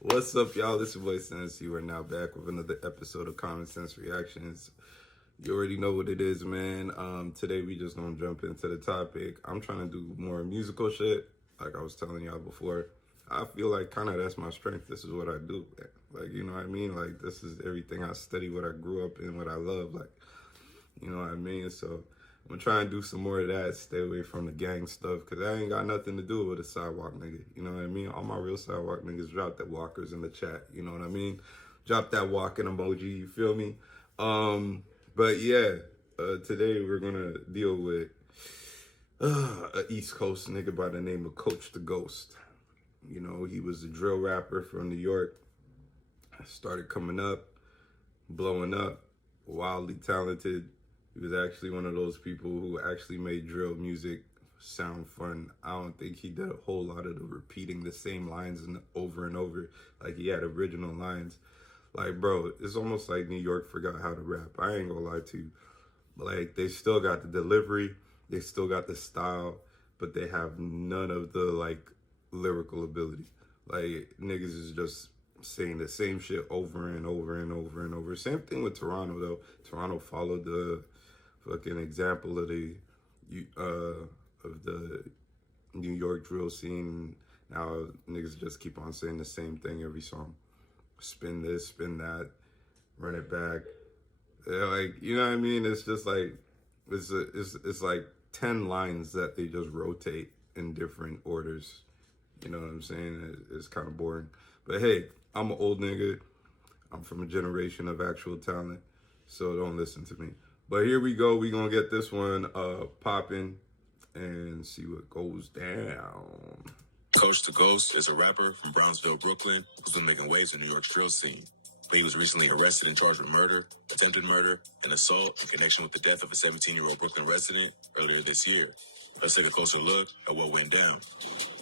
What's up, y'all? It's your boy Sense. You are now back with another episode of Common Sense Reactions. You already know what it is, man. Today we just gonna jump into the topic. I'm trying to do more musical shit, like I was telling y'all before. I feel like kind of that's my strength. This is what I do. Like, you know what I mean? Like, this is everything I study, what I grew up in, what I love. Like, you know what I mean? So I'm gonna try and do some more of that. Stay away from the gang stuff, cause that ain't got nothing to do with a sidewalk nigga. You know what I mean? All my real sidewalk niggas drop that walkers in the chat. You know what I mean? Drop that walking emoji. You feel me? But yeah, today we're gonna deal with a East Coast nigga by the name of Coach the Ghost. You know, he was a drill rapper from New York. Started coming up, blowing up, wildly talented. He was actually one of those people who actually made drill music sound fun. I don't think he did a whole lot of the repeating the same lines and over. Like, he had original lines. Like, bro, it's almost like New York forgot how to rap. I ain't gonna lie to you. Like, they still got the delivery, they still got the style, but they have none of the, like, lyrical ability. Like, niggas is just saying the same shit over and over. Same thing with Toronto, though. Toronto followed the fucking example of the New York drill scene. Now niggas just keep on saying the same thing every song. Spin this, spin that, run it back. Like, you know what I mean? It's just like it's like 10 lines that they just rotate in different orders. You know what I'm saying? It's kind of boring. But hey, I'm an old nigga. I'm from a generation of actual talent, so don't listen to me. But here we go. We gonna get this one popping and see what goes down. Coach the Ghost is a rapper from Brownsville, Brooklyn, who's been making waves in New York's drill scene. He was recently arrested and charged with murder, attempted murder, and assault in connection with the death of a 17-year-old Brooklyn resident earlier this year. Let's take a closer look at what went down.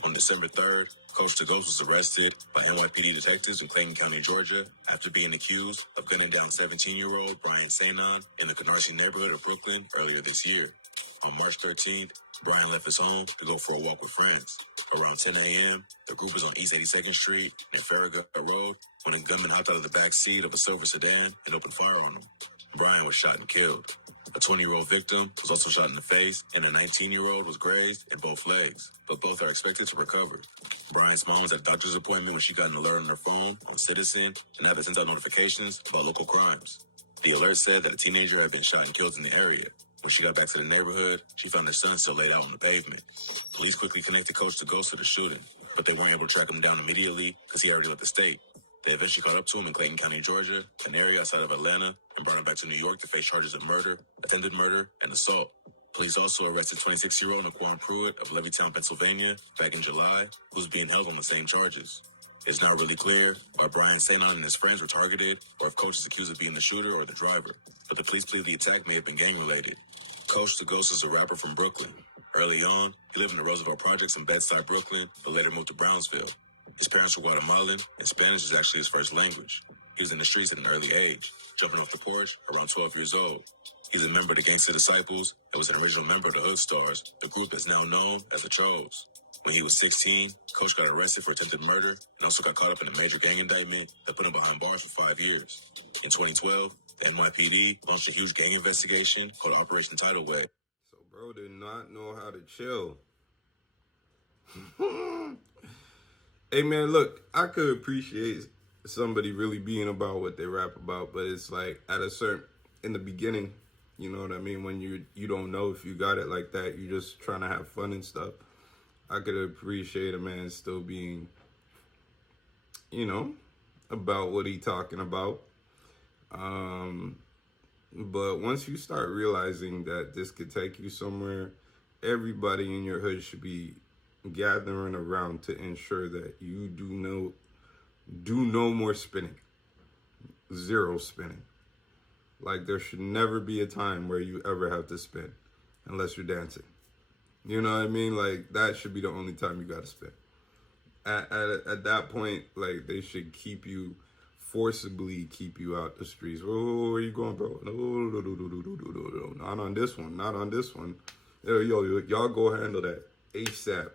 On December 3rd, Coach the Ghost was arrested by NYPD detectives in Clayton County, Georgia, after being accused of gunning down 17-year-old Brian Sanon in the Canarsie neighborhood of Brooklyn earlier this year. On March 13th, Brian left his home to go for a walk with friends. Around 10 a.m., the group was on East 82nd Street near Farragut Road when a gunman hopped out of the back seat of a silver sedan and opened fire on him. Brian was shot and killed. A 20-year-old victim was also shot in the face, and a 19-year-old was grazed in both legs, but both are expected to recover. Brian's mom was at a doctor's appointment when she got an alert on her phone on Citizen and had to send out notifications about local crimes. The alert said that a teenager had been shot and killed in the area. When she got back to the neighborhood, she found her son still laid out on the pavement. Police quickly connected Coach the Ghost to the shooting, but they weren't able to track him down immediately because he already left the state. They eventually caught up to him in Clayton County, Georgia, an area outside of Atlanta, and brought him back to New York to face charges of murder, attempted murder, and assault. Police also arrested 26-year-old Naquan Pruitt of Levittown, Pennsylvania, back in July, who was being held on the same charges. It's not really clear why Brian Sanon and his friends were targeted, or if Coach is accused of being the shooter or the driver, but the police believe the attack may have been gang-related. Coach the Ghost is a rapper from Brooklyn. Early on, he lived in the Roosevelt Projects in Bed-Stuy, Brooklyn, but later moved to Brownsville. His parents were Guatemalan, and Spanish is actually his first language. He was in the streets at an early age, jumping off the porch around 12 years old. He's a member of the Gangsta Disciples and was an original member of the Hood Stars, the group that's now known as the Chos. When he was 16, Coach got arrested for attempted murder and also got caught up in a major gang indictment that put him behind bars for 5 years. In 2012, the NYPD launched a huge gang investigation called Operation Tidal Wave. So, bro did not know how to chill. Hey, man, look, I could appreciate somebody really being about what they rap about, but it's like at a certain, in the beginning, you know what I mean? When you don't know if you got it like that, you're just trying to have fun and stuff. I could appreciate a man still being, you know, about what he talking about. But once you start realizing that this could take you somewhere, everybody in your hood should be gathering around to ensure that you do no more spinning. Zero spinning. Like, there should never be a time where you ever have to spin unless you're dancing. You know what I mean? Like, that should be the only time you gotta spin. At that point, like, they should forcibly keep you out the streets. Oh, where you going, bro? No, not on this one. Not on this one. Yo, y'all go handle that. ASAP.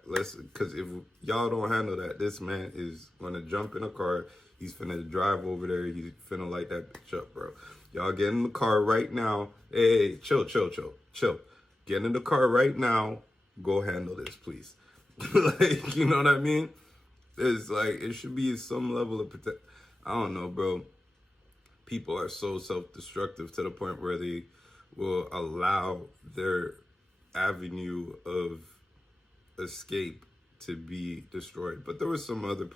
Because if y'all don't handle that, this man is gonna jump in a car. He's finna drive over there. He's finna light that bitch up, bro. Y'all get in the car right now. Hey, chill. Get in the car right now. Go handle this, please. Like, you know what I mean? It's like, it should be some level of I don't know, bro. People are so self-destructive to the point where they will allow their avenue of escape to be destroyed. But there was some other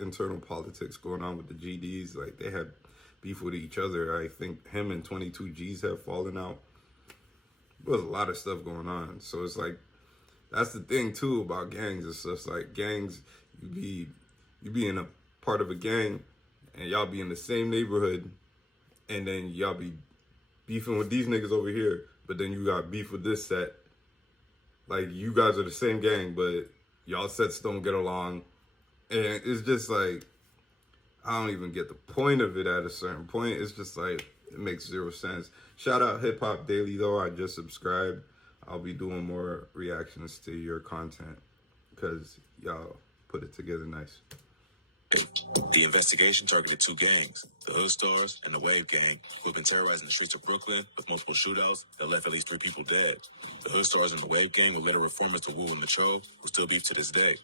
internal politics going on with the GDs. Like, they had beef with each other. I think him and 22 G's have fallen out. There was a lot of stuff going on. So it's like, that's the thing too about gangs. It's just like gangs, you be in a part of a gang and y'all be in the same neighborhood, and then y'all be beefing with these niggas over here, but then you got beef with this set. Like, you guys are the same gang, but y'all sets don't get along. And it's just like, I don't even get the point of it at a certain point. It's just like, it makes zero sense. Shout out Hip Hop Daily, though. I just subscribed. I'll be doing more reactions to your content because y'all put it together nice. The investigation targeted two gangs, the Hood Stars and the Wave Gang, who have been terrorizing the streets of Brooklyn with multiple shootouts that left at least 3 people dead. The Hood Stars and the Wave Gang were later reformers to Wu and Metro, who still beef to this day.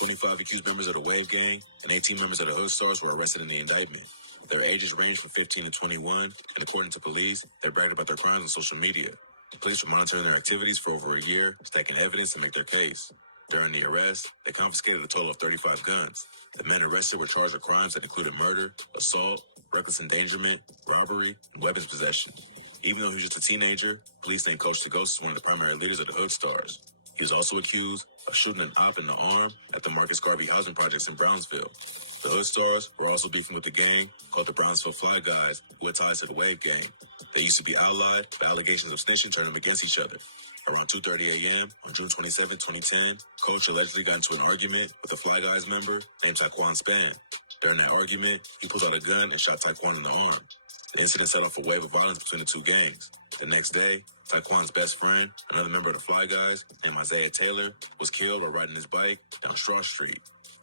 25 accused members of the Wave Gang and 18 members of the Hood Stars were arrested in the indictment. Their ages ranged from 15 to 21, and according to police, they bragged about their crimes on social media. The police were monitoring their activities for over a year, stacking evidence to make their case. During the arrest, they confiscated a total of 35 guns. The men arrested were charged with crimes that included murder, assault, reckless endangerment, robbery, and weapons possession. Even though he was just a teenager, police named Coach the Ghost as one of the primary leaders of the Hood Stars. He was also accused of shooting an op in the arm at the Marcus Garvey housing projects in Brownsville. The Hood Stars were also beefing with a gang called the Brownsville Fly Guys, who had ties to the Wave Gang. They used to be allied, but allegations of snitching turned them against each other. Around 2:30 a.m. on June 27, 2010, Coach allegedly got into an argument with a Fly Guys member named Taquan Span. During that argument, he pulled out a gun and shot Taquan in the arm. The incident set off a wave of violence between the two gangs. The next day, Taquan's best friend, another member of the Fly Guys, named Isaiah Taylor, was killed while riding his bike down Straw Street.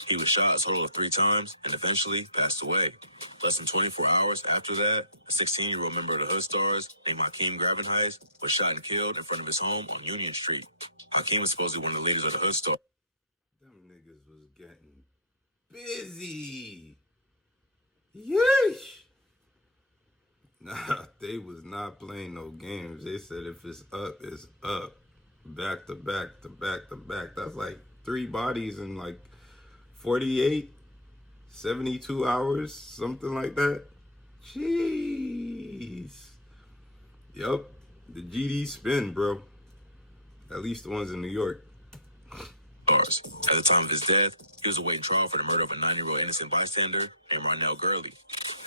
He was shot a total of 3 times and eventually passed away. Less than 24 hours after that, a 16-year-old member of the Hood Stars named Hakeem Gravenheist was shot and killed in front of his home on Union Street. Hakeem was supposedly one of the leaders of the Hood Stars. Them niggas was getting busy. Yeesh. Nah, they was not playing no games. They said if it's up, it's up. Back to back to back to back. That's like 3 bodies in like 48, 72 hours, something like that. Jeez. Yup. The GD spin, bro. At least the ones in New York. At the time of his death, he was awaiting trial for the murder of a 9-year-old innocent bystander named Marnell Gurley.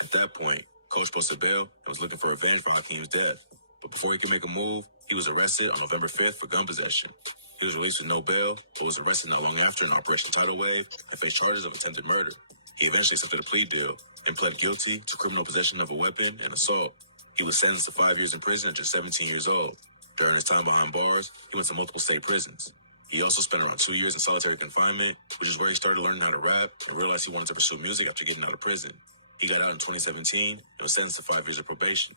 At that point, Coach posted bail and was looking for revenge for Hakeem's death. But before he could make a move, he was arrested on November 5th for gun possession. He was released with no bail, but was arrested not long after in Operation Tidal Wave and faced charges of attempted murder. He eventually accepted a plea deal and pled guilty to criminal possession of a weapon and assault. He was sentenced to 5 years in prison at just 17 years old. During his time behind bars, he went to multiple state prisons. He also spent around 2 years in solitary confinement, which is where he started learning how to rap and realized he wanted to pursue music after getting out of prison. He got out in 2017 and was sentenced to 5 years of probation.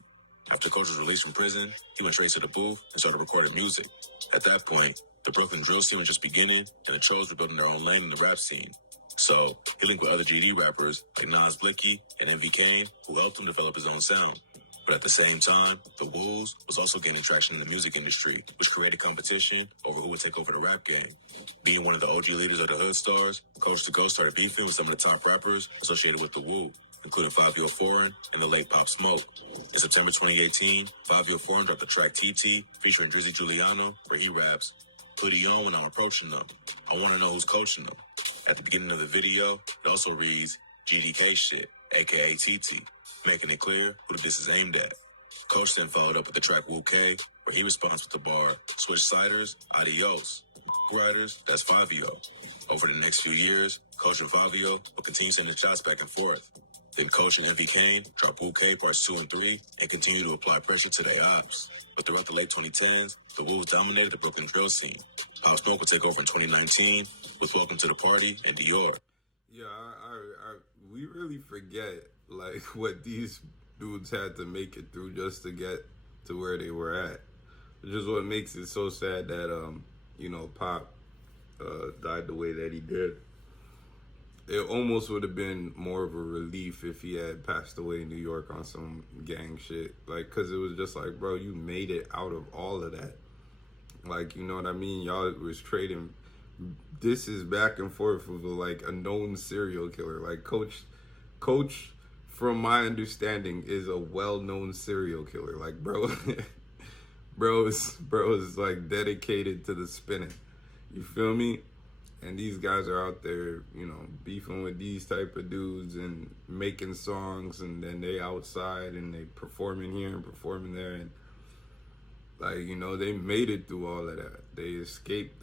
After Coach was released from prison, he went straight to the booth and started recording music. At that point, the Brooklyn drill scene was just beginning, and the Tros were building their own lane in the rap scene. So, he linked with other GD rappers like Nas Blicky and MV Kane, who helped him develop his own sound. But at the same time, the Wolves was also gaining traction in the music industry, which created competition over who would take over the rap game. Being one of the OG leaders of the Hood Stars, Coach the Ghost started beefing with some of the top rappers associated with the Wu, including Fabio Foreign and the late Pop Smoke. In September 2018, Fabio Foreign dropped the track TT featuring Drizzy Giuliano, where he raps, "Put it on when I'm approaching them. I want to know who's coaching them." At the beginning of the video, it also reads, "GDK shit, aka TT," making it clear who the diss is aimed at. Coach then followed up with the track Wu K, where he responds with the bar, "Switch siders, adios. Riders, that's Fabio." Over the next few years, Coach and Fabio will continue sending shots back and forth. Then Coach and Envy Kane dropped Wu-K Parts 2 and 3 and continued to apply pressure to their ops. But throughout the late 2010s, the Wolves dominated the Brooklyn drill scene. Pop Smoke would take over in 2019 with Welcome to the Party and Dior. Yeah, we really forget like what these dudes had to make it through just to get to where they were at. Which is what makes it so sad that Pop died the way that he did. It almost would have been more of a relief if he had passed away in New York on some gang shit. Like, because it was just like, bro, you made it out of all of that. Like, you know what I mean? Y'all was trading. This is back and forth with like a known serial killer. Like, Coach, from my understanding, is a well-known serial killer. Like, bro, bro is like dedicated to the spinning. You feel me? And these guys are out there, beefing with these type of dudes and making songs, and then they outside and they performing here and performing there, and they made it through all of that. They escaped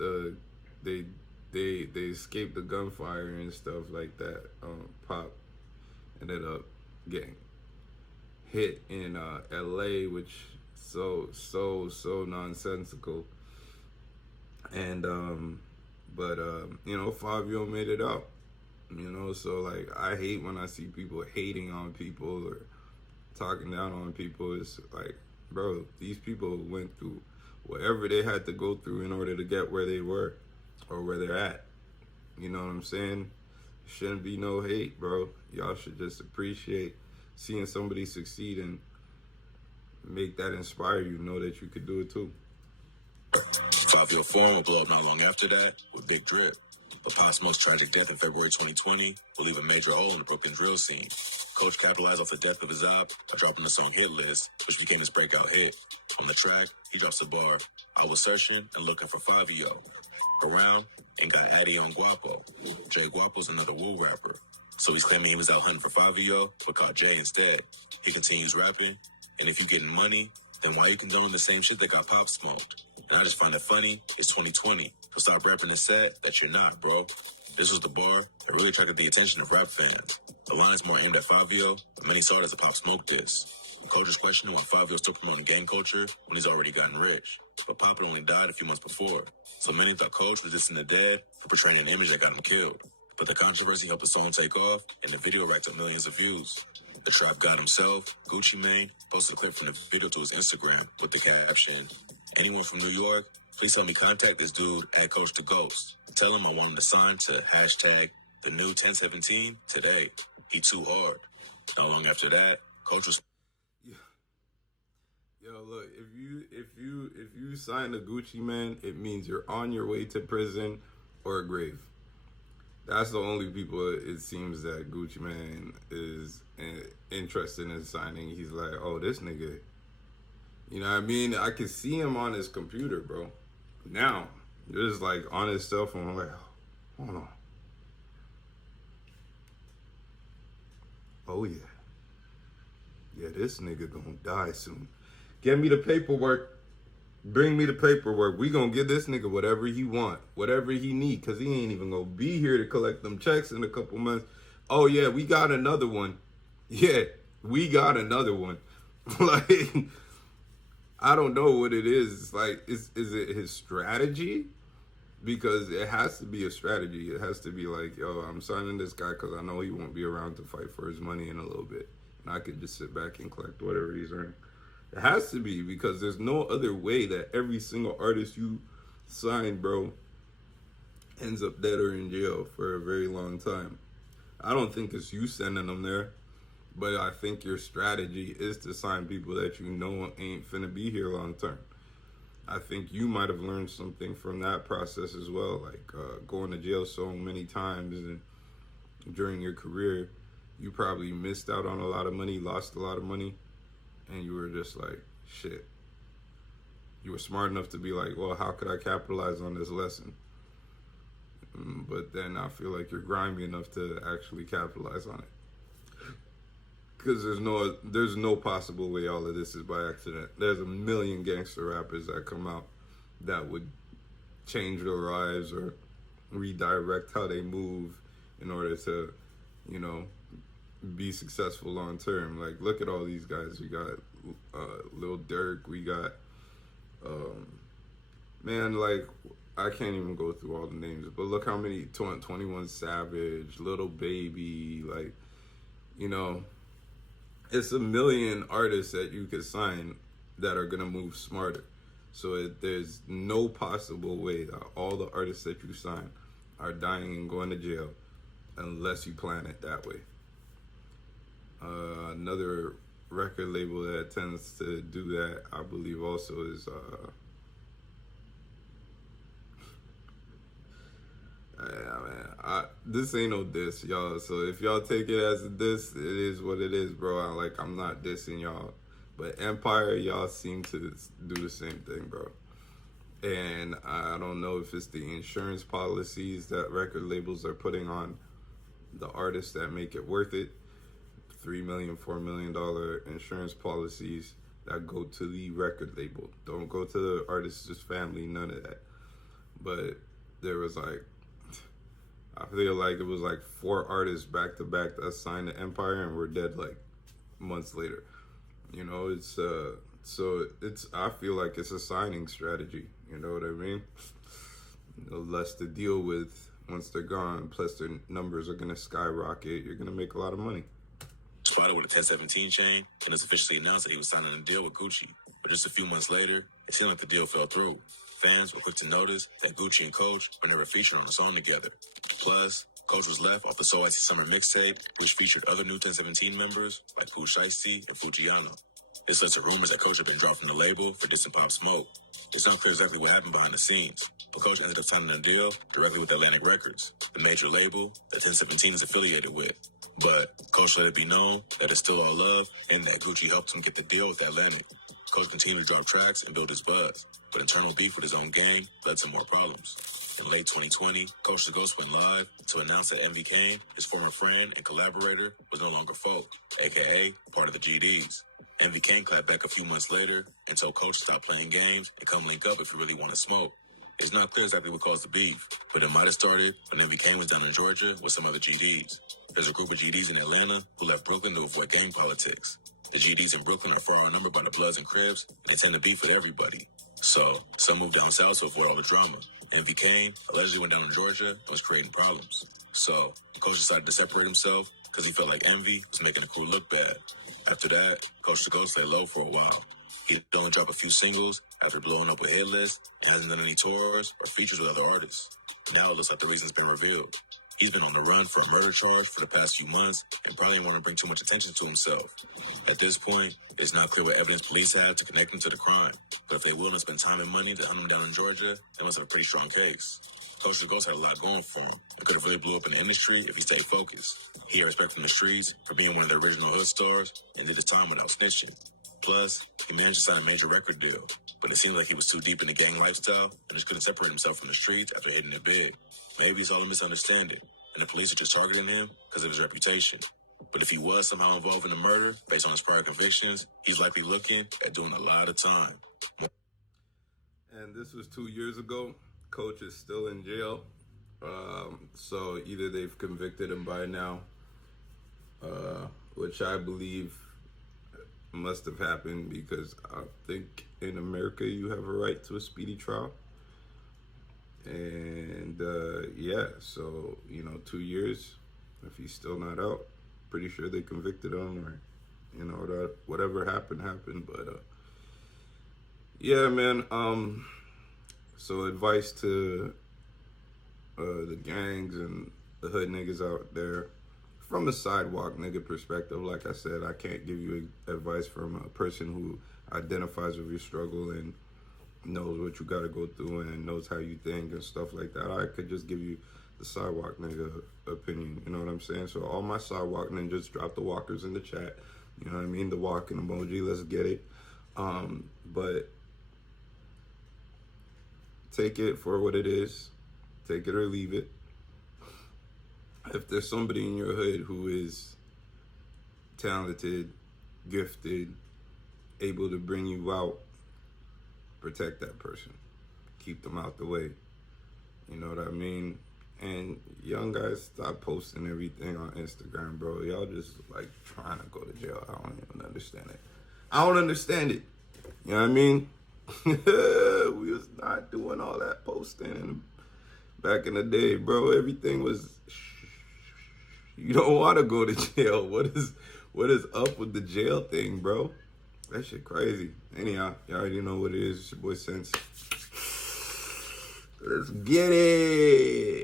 they escaped the gunfire and stuff like that. Pop ended up getting hit in LA, which so nonsensical. And But Fabio made it out. So like I hate when I see people hating on people or talking down on people. It's like, bro, these people went through whatever they had to go through in order to get where they were or where they're at. You know what I'm saying? Shouldn't be no hate, bro. Y'all should just appreciate seeing somebody succeed and make that inspire you, know that you could do it too. 5-year form will blow up not long after that with Big Drip. But Pop Smoke's tragic death in February 2020 will leave a major hole in the Brooklyn drill scene. Coach capitalized off the death of his op by dropping the song Hit List, which became his breakout hit. On the track, he drops the bar, I was searching and looking for Fabio. Around and got Addy on Guapo. Jay Guapo's another Wu rapper. So he's claiming he was out hunting for Fabio, but caught Jay instead. He continues rapping, and if you getting money, then why you condone the same shit that got Pop smoked? And I just find it funny, it's 2020. So stop rapping and sad that you're not, bro. This was the bar that really attracted the attention of rap fans. The line is more aimed at Fabio, but many saw it as a Pop Smoke diss. The coach is questioning why Fabio's still promoting gang culture when he's already gotten rich. But Pop had only died a few months before. So many thought Coach was dissing the dead for portraying an image that got him killed. But the controversy helped the song take off, and the video racked up millions of views. The Trap God himself, Gucci Mane, posted a clip from the video to his Instagram with the caption, "Anyone from New York, please help me contact this dude at Coach the Ghost. Tell him I want him to sign to hashtag the new 1017 today. He too hard." Not long after that, Coach was... Yo, look, if you sign a Gucci Man, it means you're on your way to prison or a grave. That's the only people it seems that Gucci Man is interested in signing. He's like, oh, this nigga. You know what I mean? I can see him on his computer, bro. Now, just like on his cell phone, I'm like, hold on. Oh, yeah. Yeah, this nigga gonna die soon. Get me the paperwork. Bring me the paperwork. We gonna give this nigga whatever he want, whatever he need, because he ain't even gonna be here to collect them checks in a couple months. Oh, yeah, we got another one. Yeah, we got another one. Like, I don't know what it is. It's like, is it his strategy? Because it has to be a strategy. It has to be like, yo, I'm signing this guy because I know he won't be around to fight for his money in a little bit. And I could just sit back and collect whatever he's earning. It has to be, because there's no other way that every single artist you sign, bro, ends up dead or in jail for a very long time. I don't think it's you sending them there, but I think your strategy is to sign people that you know ain't finna be here long term. I think you might have learned something from that process as well, like going to jail so many times and during your career, you probably missed out on a lot of money, lost a lot of money, and you were just like, shit. You were smart enough to be like, well, how could I capitalize on this lesson? But then I feel like you're grimy enough to actually capitalize on it. Because there's no possible way all of this is by accident. There's a million gangster rappers that come out that would change their lives or redirect how they move in order to, be successful long term. Like, look at all these guys. We got Lil Durk. We got man. Like, I can't even go through all the names, but look how many 21 Savage, Little Baby. Like, you know, it's a million artists that you could sign that are gonna move smarter. So there's no possible way that all the artists that you sign are dying and going to jail unless you plan it that way. Another record label that tends to do that, I believe, also is this ain't no diss, y'all. So if y'all take it as a diss, it is what it is, bro. I'm not dissing y'all, but Empire, y'all seem to do the same thing, bro. And I don't know if it's the insurance policies that record labels are putting on the artists that make it worth it. $3 million, $4 million insurance policies that go to the record label. Don't go to the artist's family, none of that. But there was like, I feel like it was like 4 artists back to back that signed to Empire and were dead like months later. You know, it's I feel like it's a signing strategy. You know what I mean? Less to deal with once they're gone. Plus their numbers are gonna skyrocket. You're gonna make a lot of money. Spotted with a 1017 chain, and it's officially announced that he was signing a deal with Gucci. But just a few months later, it seemed like the deal fell through. Fans were quick to notice that Gucci and Coach were never featured on a song together. Plus, Coach was left off the So Icy Summer mixtape, which featured other new 1017 members like Pooh Shiesty and Fujiano. This led to rumors that Coach had been dropped from the label for dissing Pop Smoke. It's not clear exactly what happened behind the scenes, but Coach ended up signing a deal directly with Atlantic Records, the major label that 1017 is affiliated with. But Coach let it be known that it's still all love and that Gucci helped him get the deal with Atlantic. Coach continued to drop tracks and build his buzz, but internal beef with his own game led to more problems. In late 2020, Coach the Ghost went live to announce that Envy Kane, his former friend and collaborator, was no longer folk, aka part of the GDs. Envy Kane clapped back a few months later and told Coach to stop playing games and come link up if you really want to smoke. It's not clear exactly what caused the beef, but it might have started when Envy Kane was down in Georgia with some other GDs. There's a group of GDs in Atlanta who left Brooklyn to avoid gang politics. The GDs in Brooklyn are far outnumbered by the Bloods and Crips, and they tend to beef with everybody. So, some moved down south to avoid all the drama. Envy Kane allegedly went down in Georgia and was creating problems. So, Coach decided to separate himself because he felt like Envy was making the crew look bad. After that, Coach the Ghost lay low for a while. He only dropped a few singles after blowing up a hit list and hasn't done any tours or features with other artists. Now it looks like the reason's been revealed. He's been on the run for a murder charge for the past few months and probably didn't want to bring too much attention to himself. At this point, it's not clear what evidence police had to connect him to the crime. But if they willing to spend time and money to hunt him down in Georgia, they must have a pretty strong case. Coach the Ghost had a lot going for him and could have really blew up in the industry if he stayed focused. He had respect from the streets for being one of the original hood stars and did his time without snitching. Plus, he managed to sign a major record deal, but it seemed like he was too deep in the gang lifestyle and just couldn't separate himself from the streets after hitting it big. Maybe it's all a misunderstanding, and the police are just targeting him because of his reputation. But if he was somehow involved in the murder, based on his prior convictions, he's likely looking at doing a lot of time. And this was 2 years ago. Coach is still in jail. So either they've convicted him by now, which I believe must have happened because I think in America you have a right to a speedy trial. And yeah, so 2 years. If he's still not out, pretty sure they convicted him, or that whatever happened. But yeah, man. So advice to the gangs and the hood niggas out there from a sidewalk nigga perspective. Like I said, I can't give you advice from a person who identifies with your struggle and knows what you gotta go through and knows how you think and stuff like that. I could just give you the sidewalk nigga opinion, you know what I'm saying? So all my sidewalk ninjas, drop the walkers in the chat, you know what I mean? The walking emoji, let's get it. But take it for what it is, take it or leave it. If there's somebody in your hood who is talented, gifted, able to bring you out, protect that person. Keep them out the way. You know what I mean? And young guys, stop posting everything on Instagram, bro. Y'all just like trying to go to jail. I don't even understand it. I don't understand it. You know what I mean? We was not doing all that posting back in the day, bro. Everything was. You don't want to go to jail. What is up with the jail thing, bro? That shit crazy. Anyhow, you already know what it is. It's your boy Sense. Let's get it.